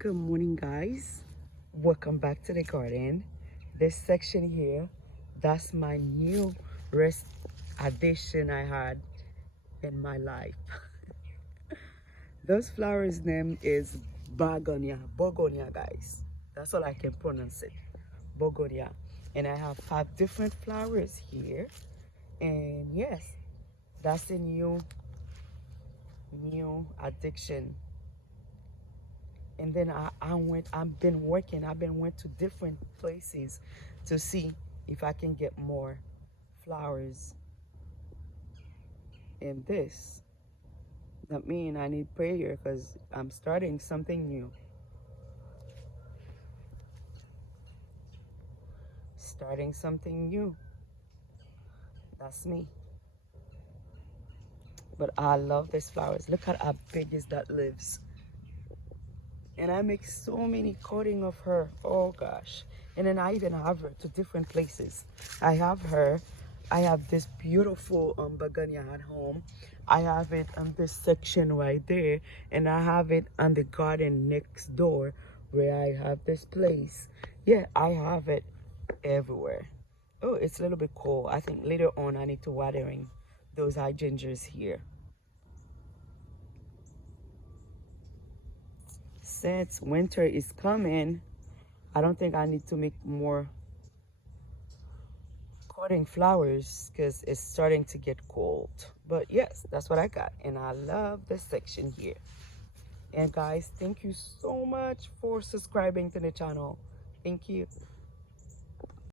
Good morning, guys. Welcome back to the garden. This section here, that's my new rest addition I had in my life. Those flowers name is Begonia, guys. That's all I can pronounce it. Begonia. And I have 5 different flowers here. And yes, that's a new addiction. And then I've been went to different places to see if I can get more flowers in this. That means I need prayer because I'm starting something new. Starting something new. That's me. But I love these flowers. Look at how big is that leaves. And I make so many cutting of her. Oh gosh. And then I even have her to different places. I have this beautiful begonia at home. I have it on this section right there, and I have it on the garden next door where I have this place. Yeah, I have it everywhere. Oh, it's a little bit cold. I think later on I need to watering those hydrangeas here. Since winter is coming, I don't think I need to make more cutting flowers because it's starting to get cold. But yes, that's what I got, and I love this section here. And guys, thank you so much for subscribing to the channel. Thank you.